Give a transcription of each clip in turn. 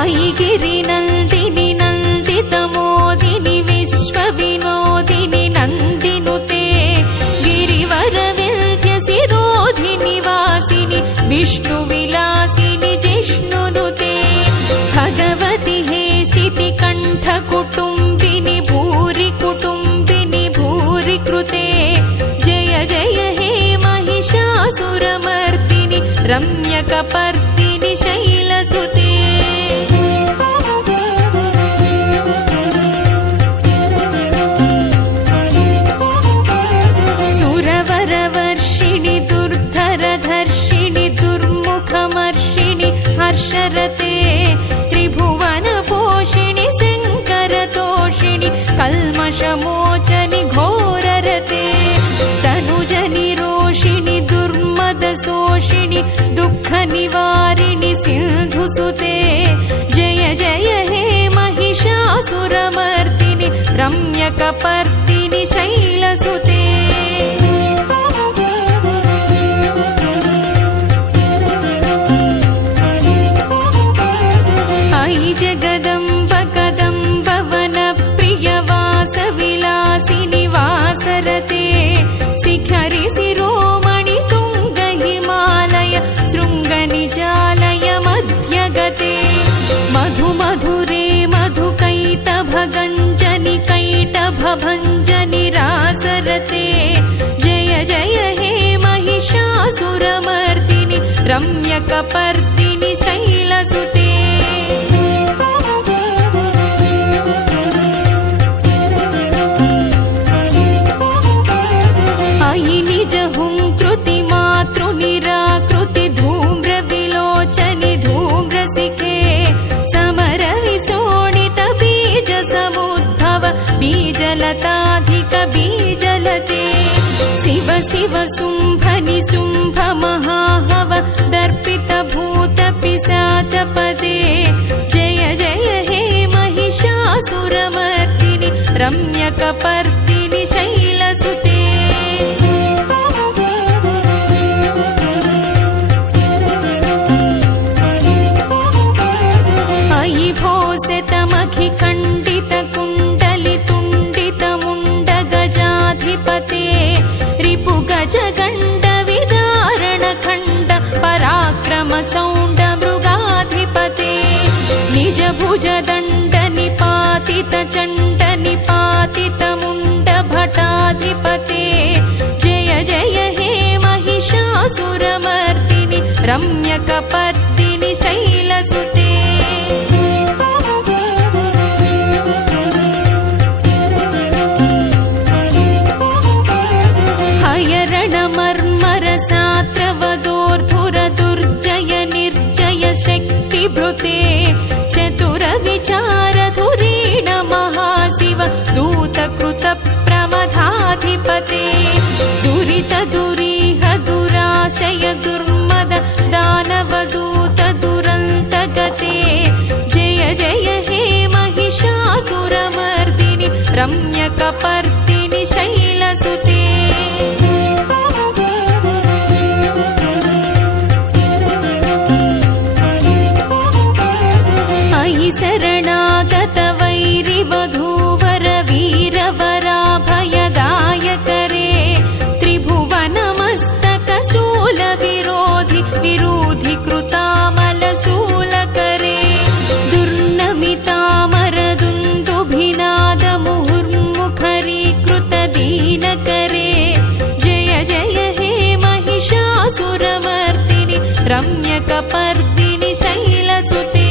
ऐगिरिनन्दिनि नन्दितमोदिनि विश्वविनोदिनि नन्दिनुते गिरिवरविन्ध्यसिरोधिनि वासिनि विष्णुविलासिनि जिष्णुनुते भगवति हेशिति कण्ठकुटुम्बिनि भूरि कुटुम्बिनि भूरि कृते जय जय हे महिषासुरमर्दिनि रम्यकपर्दिनि शैलसुते सुरवरवर्षिणि दुर्धरधर्षिणि दुर्मुखमर्षिणि हर्षरते त्रिभुवनपोषिणि शङ्करतोषिणि कल्मषमोचनि घोररते तनुजनिरोषिणि दुर्मदशोषिणि दुःखनिवारिणि सिन्धुसुते जय जय हे महिषासुरमर्दिनि रम्यकपर्दिनि शैलसुते ऐ जगदम्ब कदम्ब वनप्रियवासविलासिनि वासरते शिखरि शिरोमणि तुङ्ग हिमालय शृङ्गनिजालय मध्यगते मधुमधुरे मधुकैटभगञ्जनि कैटभभञ्जनि रासरते जय जय हे महिषासुरमर्दिनि रम्यकपर्दिनि शैलसुते ऐ निजहुङ्कृति मातृनिराकृति धूम्रविलोचनि धूम्रशिखे समरविशोणित बीजसमुद्भव बीजलताधिक बीजलते शिव शिव शुम्भनि शुम्भ महाहव दर्पित भूत पिशाचपदे जय जय हे महिषासुरमर्दिनि रम्यकपर्दिनि शैलसुते ऐ भोसितमखिखण्डितकुण्डलितुण्डितमुण्डगजाधिपते रिपुगजगण्डविदारणखण्ड पराक्रमशौण्डमृगाधिपते निजभुजदण्डनिपातितचण्डनिपातितमुण्डभटाधिपते जय जय हे महिषासुरमर्दिनि रम्यकपर्दिनि शैलसुते हयरणमर्मरसात्रवदोर्धुरदुर्जय निर्जय शक्तिभृते चतुरविचारधुरीण महाशिव दूतकृतप्रमथाधिपते दुरितदुरीह दुराशय दुर्मद दानवदूत दुरन्तगते जय जय हे महिषासुरमर्दिनि रम्यकपर्दिनि शैलसुते ऐ शरणागतवैरिवधूवर वीरवराभयदायकरे त्रिभुवनमस्तकशूलविरोधि विरोधिकृतामलशूलकरे दुर्नमितामरदुन्दुभिनादमुहुर्मुखरीकृतदीनकरे जय जय हे महिषासुरमर्दिनि रम्यकपर्दिनि शैलसुते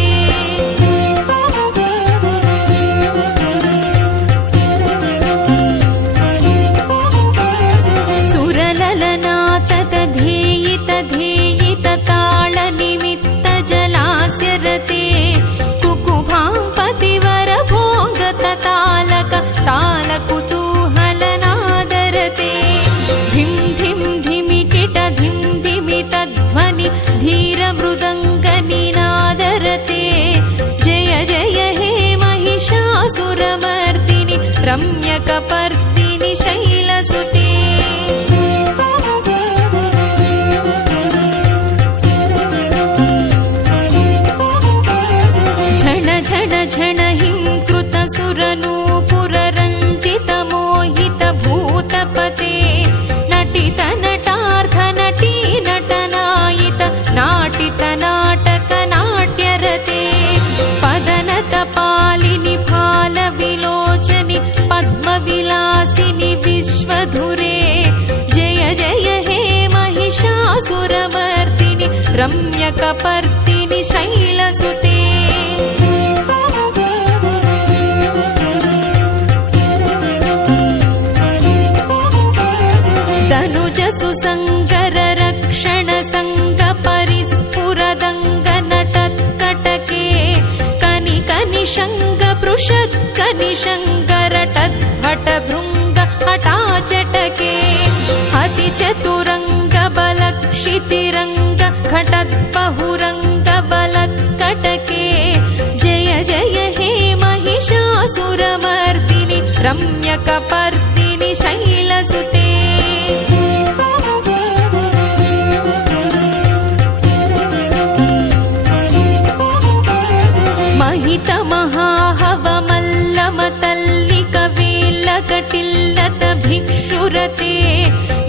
सुरललनाततधेयितताळनिमित्तजलास्यरते कुकुभां तालकुतूहलनादरते धिं धिं धिमिकिट धिं धिमितध्वनि धीरमृदङ्गनिनादरते जय जय हे महिषासुरमर्दिनि रम्यकपर्दिनि शैलसुते झण झण झण हिंकृतसुरनूपुररञ्जितमोहितभूतपते नटित नटार्थ नटी नटनायित नाटित नाटक नाट्यरते पदनत पालिनि फालविलोचनि पद्मविलासिनि विश्वधुरे जय जय हे महिषासुरमर्दिनि रम्यकपर्दिनि शैलसुते सुसङ्गर रक्षण संग परिस्फुरदङ्ग नटत्कटके कनिक निशङ्ग पृषत् कनिशङ्गरटत् हट भृङ्ग हटाचटके हति चतुरङ्ग बलक्षितिरङ्ग घटत् बहुरङ्ग बलत्कटके जय जय हे महिषासुरमर्दिनि रम्यकपर्दिनि शैलसुते महित महाहवमल्लमतल्लिक वेल्लकटिल्लत भिक्षुरते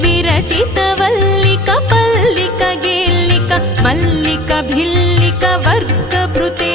विरचित वल्लिक पल्लिक गेल्लिक मल्लिक भिल्लिक वर्गभृते